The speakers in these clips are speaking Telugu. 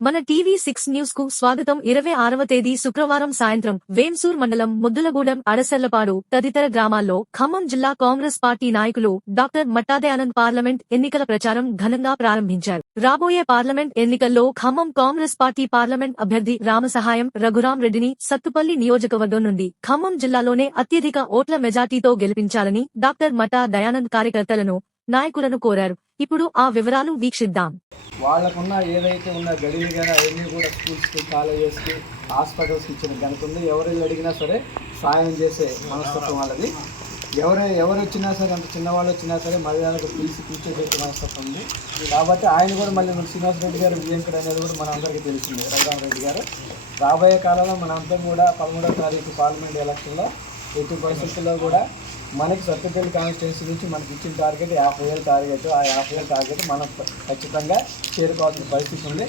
మన టీవీ సిక్స్ న్యూస్కు స్వాగతం. ఇరవై ఆరవ తేదీ శుక్రవారం సాయంత్రం వేంసూర్ మండలం ముద్దులగూడెం అడసర్లపాడు తదితర గ్రామాల్లో ఖమ్మం జిల్లా కాంగ్రెస్ పార్టీ నాయకులు డాక్టర్ మట్టాదయానంద్ పార్లమెంట్ ఎన్నికల ప్రచారం ఘనంగా ప్రారంభించారు. రాబోయే పార్లమెంట్ ఎన్నికల్లో ఖమ్మం కాంగ్రెస్ పార్టీ పార్లమెంట్ అభ్యర్థి రామసహాయం రఘురాం రెడ్డిని సత్తుపల్లి నియోజకవర్గం నుండి ఖమ్మం జిల్లాలోనే అత్యధిక ఓట్ల మెజార్టీతో గెలిపించాలని డాక్టర్ మట్టా దయానంద్ కార్యకర్తలను నాయకులను కోరారు. ఇప్పుడు ఆ వివరాలు వీక్షిద్దాం. వాళ్ళకున్న ఏదైతే ఉన్న గడిలు కానీ అవన్నీ కూడా స్కూల్స్కి కాలేజెస్కి హాస్పిటల్స్కి ఇచ్చిన ఘనత ఉంది. ఎవరు అడిగినా సరే సాయం చేసే మనస్తత్వం వాళ్ళది. ఎవరు ఎవరు వచ్చినా సరే అంత చిన్నవాళ్ళు వచ్చినా సరే మర్యాదకు పిలిచి కూర్చోబెట్టే మనస్తత్వం ఉంది. కాబట్టి ఆయన కూడా మళ్ళీ మన శ్రీనివాస్ రెడ్డి గారు విజయంకుడు అనేది కూడా మనందరికీ తెలిసింది. రెడ్డి గారు. రాబోయే కాలంలో మనందరం కూడా పదమూడవ తారీఖు పార్లమెంట్ ఎలక్షన్లో ఎట్టి పరిస్థితుల్లో కూడా మనకి సత్యపల్లి కాన్స్టిట్యున్సీ నుంచి మనకి ఇచ్చిన టార్గెట్ యాభై వేల టార్గెట్ ఆ యాభై వేల టార్గెట్ మనం ఖచ్చితంగా చేరుకోవాల్సిన పరిస్థితి ఉంది.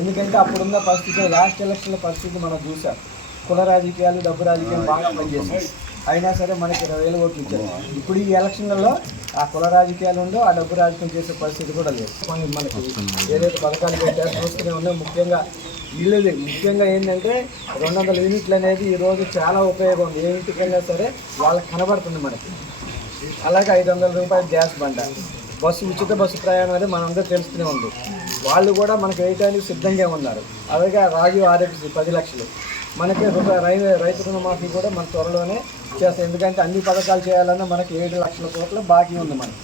ఎందుకంటే అప్పుడున్న పరిస్థితి లాస్ట్ ఎలక్షన్ల పరిస్థితి మనం చూసాం. కుల రాజకీయాలు డబ్బు రాజకీయాలు బాగా పనిచేసాయి అయినా సరే మనకి ఇరవై వేలు ఓట్లు ఇచ్చారు. ఇప్పుడు ఈ ఎలక్షన్లలో ఆ కుల రాజకీయాలు ఉండో ఆ డబ్బు రాజకీయం చేసే పరిస్థితి కూడా లేదు. మనకి ఏదైతే పథకాలు పెట్టారో చూస్తూనే ఉన్నాయో ముఖ్యంగా ఇల్లు ముఖ్యంగా ఏంటంటే రెండు వందల యూనిట్లు అనేది ఈరోజు చాలా ఉపయోగం. ఏ ఇంటికైనా సరే వాళ్ళకి కనబడుతుంది మనకి. అలాగే ఐదు వందల రూపాయల గ్యాస్ బండ. బస్సు ఉచిత బస్సు ప్రయాణం అనేది మనందరూ తెలుస్తూనే ఉంది. వాళ్ళు కూడా మనకు వేయటానికి సిద్ధంగా ఉన్నారు. అలాగే రాజీవ్ ఆరోగ్యశ్రీ పది లక్షలు. మనకి రైల్వే రైతు రైతు రుణమాఫీ కూడా మన త్వరలోనే చేస్తాం. ఎందుకంటే అన్ని పథకాలు చేయాలన్నా మనకి ఏడు లక్షల కోట్ల బాకీ ఉంది మనకి.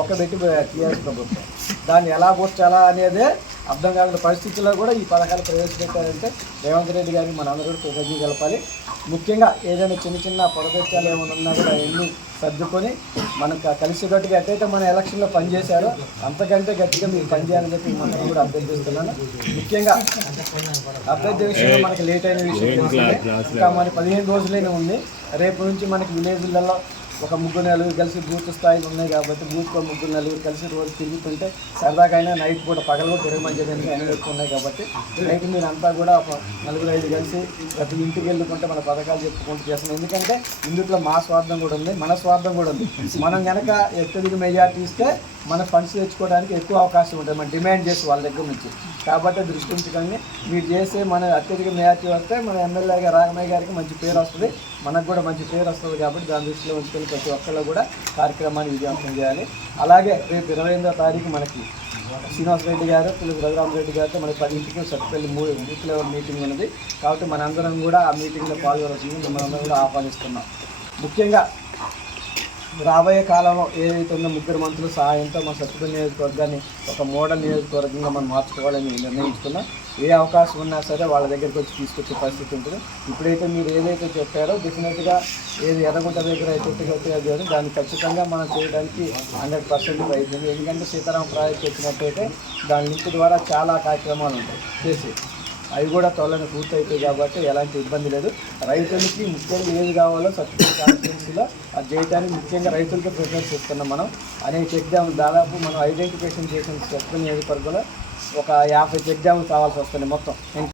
ఒక్క పెట్టి టీఆర్ఎస్ ప్రభుత్వం. దాన్ని ఎలా పూర్చాలా అనేదే అర్థం కాని పరిస్థితుల్లో కూడా ఈ పథకాలు ప్రవేశపెట్టారంటే రేవంత్ రెడ్డి గారికి మన అందరూ కూడా కృతజ్ఞత కలపాలి. ముఖ్యంగా ఏదైనా చిన్న చిన్న పొరపెచ్చాలు ఏమైనా ఉన్నా కూడా అవన్నీ సర్దుకొని మనకు కలిసికట్టుగా ఎట్టయితే మన ఎలక్షన్లో పనిచేశారో అంతకంటే గట్టిగా మీరు పనిచేయాలని చెప్పి మనం కూడా అభ్యర్థిస్తున్నాను. ముఖ్యంగా అభ్యర్థి విషయంలో మనకి లేట్ అయిన విషయం. ఇంకా మన పదిహేను రోజులైనా ఉంది. రేపు నుంచి మనకి విలేజ్లలో ఒక ముగ్గురు నలుగురు కలిసి బూత్ స్థాయికి ఉన్నాయి కాబట్టి బూత్లో ముగ్గురు నలుగురు కలిసి రోజు తిరుగుతుంటే సరదాకైనా నైట్ కూడా పగలు కూడా తిరగమంచేదానికి అన్నీ ఎక్కువ ఉన్నాయి కాబట్టి నైట్ మీరు అంతా కూడా ఒక నలుగురు ఐదు కలిసి ప్రతి ఇంటికి వెళ్ళుకుంటే మన పథకాలు చెప్పుకుంటూ చేస్తున్నాం. ఎందుకంటే ఇందులో మా స్వార్థం కూడా ఉంది మన స్వార్థం కూడా ఉంది. మనం కనుక అత్యధిక మెజార్టీ ఇస్తే మన ఫండ్స్ తెచ్చుకోవడానికి ఎక్కువ అవకాశం ఉంటుంది మనం డిమాండ్ చేసి వాళ్ళ దగ్గర నుంచి. కాబట్టి దృష్టి ఉంచుకొని మీరు చేసే మన అత్యధిక మెజార్టీ వస్తే మన ఎమ్మెల్యేగా రాఘమయ్య గారికి మంచి పేరు వస్తుంది. మనకు కూడా మంచి పేరు వస్తుంది కాబట్టి దాని దృష్టిలో ఉంచుకొని ప్రతి ఒక్కళ్ళు కూడా కార్యక్రమాన్ని విజయవంతం చేయాలి. అలాగే రేపు ఇరవై ఎనిమిదో తారీఖు మనకి శ్రీనివాస్ రెడ్డి గారు తెలుగు రఘురామ రెడ్డి గారితో మనకి పదింటికి సత్తుపల్లి మూడు బూత్ లెవెల్ మీటింగ్ ఉన్నది. కాబట్టి మనందరం కూడా ఆ మీటింగ్లో పాల్గొనవలసింది మనందరం కూడా ఆహ్వానిస్తున్నాం. ముఖ్యంగా రాబోయే కాలంలో ఏదైతే ఉందో ముగ్గురు మంత్రుల సహాయంతో మన సత్తుపల్లి నియోజకవర్గాన్ని ఒక మోడల్ నియోజకవర్గంగా మనం మార్చుకోవాలని నిర్ణయించుకున్నాం. ఏ అవకాశం ఉన్నా సరే వాళ్ళ దగ్గరికి వచ్చి తీసుకొచ్చే పరిస్థితి ఉంటుంది. ఇప్పుడైతే మీరు ఏదైతే చెప్పారో డెఫినెట్గా ఏది ఎర్రగుంట దగ్గర అయితే దాన్ని ఖచ్చితంగా మనం చేయడానికి హండ్రెడ్ పర్సెంట్ ప్రయత్నం ఎందుకంటే సీతారాం ప్రాజెక్ట్ వచ్చినట్టయితే దాని లింక్ ద్వారా చాలా కార్యక్రమాలు ఉంటాయి. చేసి అవి కూడా త్వరలో పూర్తవుతాయి కాబట్టి ఎలాంటి ఇబ్బంది లేదు. రైతులకి ముఖ్యంగా ఏది కావాలో సబ్సిడీ కాన్స్టిట్యున్సీలో అది చేయడానికి ముఖ్యంగా రైతులకి ప్రిఫర్ చేస్తున్నాం మనం. అనేక చెక్ దాదాపు మనం ఐడెంటిఫికేషన్ చేసిన సబ్సిడీ నియోజకవర్గంలో ఒక యాభై చెక్ కావాల్సి వస్తుంది మొత్తం.